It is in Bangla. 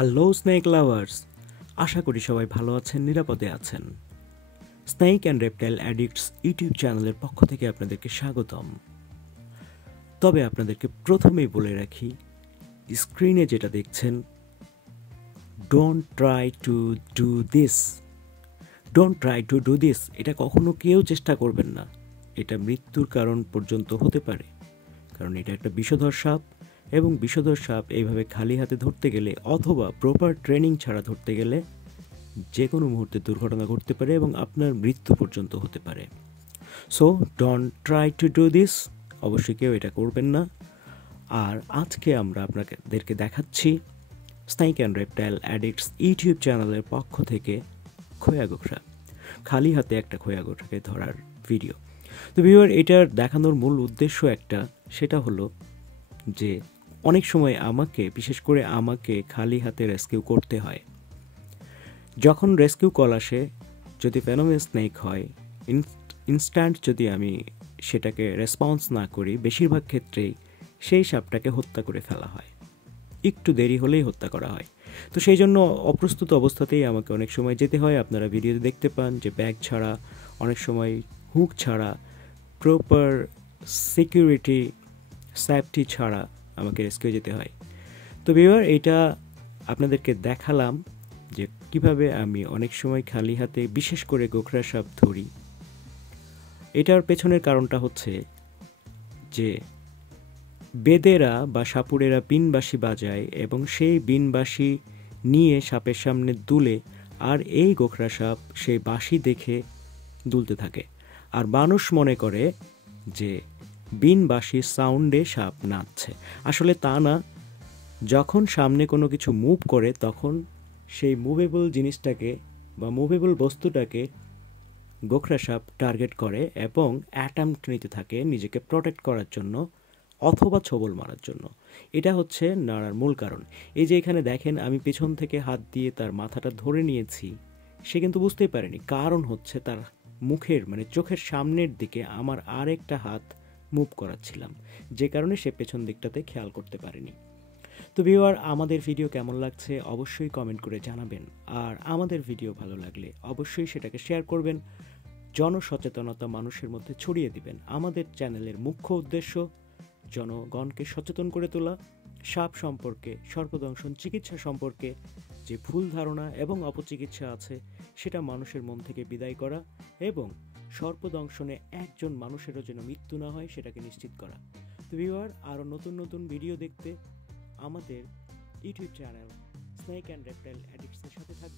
হ্যালো স্নেক লাভার্স, আশা করি সবাই ভালো আছেন, নিরাপদে আছেন। Snake and reptile addicts YouTube চ্যানেলের পক্ষ থেকে আপনাদেরকে স্বাগতম। তবে আপনাদেরকে প্রথমেই বলে রাখি, স্ক্রিনে যেটা দেখছেন, don't try to do this. Don't try to do this, এটা কখনো কেউ চেষ্টা করবেন না। এটা মৃত্যুর কারণ পর্যন্ত হতে পারে, কারণ এটা একটা বিষধর সাপ, এবং বিষধর সাপ এইভাবে খালি হাতে ধরতে গেলে অথবা প্রপার ট্রেনিং ছাড়া ধরতে গেলে যে কোনো মুহূর্তে দুর্ঘটনা ঘটতে পারে এবং আপনার মৃত্যু পর্যন্ত হতে পারে। So don't try to do this, অবশ্যই কেউ এটা করবেন না। আর আজকে আমরা আপনাদেরকে দেখাচ্ছি snake and reptile addicts YouTube চ্যানেলের পক্ষ থেকে খোয়া গোখরা, খালি হাতে একটা খোয়া গোখরাকে ধরার ভিডিও। তো ভিউয়ার, এটার দেখানোর মূল উদ্দেশ্য একটা, সেটা হলো যে অনেক সময় বিশেষ করে আমাকে খালি হাতে রেস্কিউ করতে হয়। যখন রেস্কিউ কল আসে, যদি ভেনোমাস স্নেক হয়, ইনস্ট্যান্ট যদি আমি সেটাকে রেসপন্স না করি, বেশিরভাগ ক্ষেত্রেই সেই সাপটাকে হত্যা করে ফেলা হয়, একটু দেরি হলেই হত্যা করা হয়। তো সেই জন্য অপ্রস্তুত অবস্থাতেই আমাকে অনেক সময় যেতে হয়। আপনারা ভিডিওতে দেখতে পান যে ব্যাগ ছাড়া, অনেক সময় হুক ছাড়া, প্রপার সিকিউরিটি সেফটি ছাড়া আমাকে রেস্কিউ যেতে হয়। তো ভিউয়ার, এটা আপনাদেরকে দেখালাম যে কিভাবে আমি অনেক সময় খালি হাতে বিশেষ করে গোখরা সাপ ধরি। এটার পেছনের কারণটা হচ্ছে যে বেদেরা বা সাপুড়েরা বিনবাঁশি বাজায় এবং সেই বিনবাঁশি নিয়ে সাপের সামনে দুলে, আর এই গোখরা সাপ সেই বাঁশি দেখে দুলতে থাকে। আর মানুষ মনে করে যে বিনবাঁশির সাউন্ডে সাপ নাচছে। আসলে তা না। যখন সামনে কোনো কিছু মুভ করে, তখন সেই মুভেবল জিনিসটাকে বা মুভেবল বস্তুটাকে গোখরা সাপ টার্গেট করে এবং অ্যাটেম্প্ট নিতে থাকে নিজেকে প্রোটেক্ট করার জন্য অথবা ছোবল মারার জন্য। এটা হচ্ছে নাড়ার মূল কারণ। এই যে এখানে দেখেন, আমি পেছন থেকে হাত দিয়ে তার মাথাটা ধরে নিয়েছি, সে কিন্তু বুঝতেই পারেনি। কারণ হচ্ছে তার মুখের চোখের সামনের দিকে আমার আরেকটা হাত মুভ করাচ্ছিলাম, যে কারণে সে পেছন দিকটাতে খেয়াল করতে পারেনি। তো ভিউয়ার, আমাদের ভিডিও কেমন লাগছে অবশ্যই কমেন্ট করে জানাবেন। আর আমাদের ভিডিও ভালো লাগলে অবশ্যই সেটাকে শেয়ার করবেন, জনসচেতনতা মানুষের মধ্যে ছড়িয়ে দিবেন। আমাদের চ্যানেলের মুখ্য উদ্দেশ্য জনগণকে সচেতন করে তোলা, সাপ সম্পর্কে, সর্পদংশন চিকিৎসা সম্পর্কে যে ভুল ধারণা এবং অপচিকিৎসা আছে সেটা মানুষের মন থেকে বিদায় করা, এবং সর্পদংশনে একজন মানুষেরও যেন মৃত্যু না হয় সেটাকে নিশ্চিত করা। তো ভিউয়ার, আরও নতুন নতুন ভিডিও দেখতে আমাদের YouTube channel snake and reptile অ্যাডিক্টসের সাথে থাকবেন।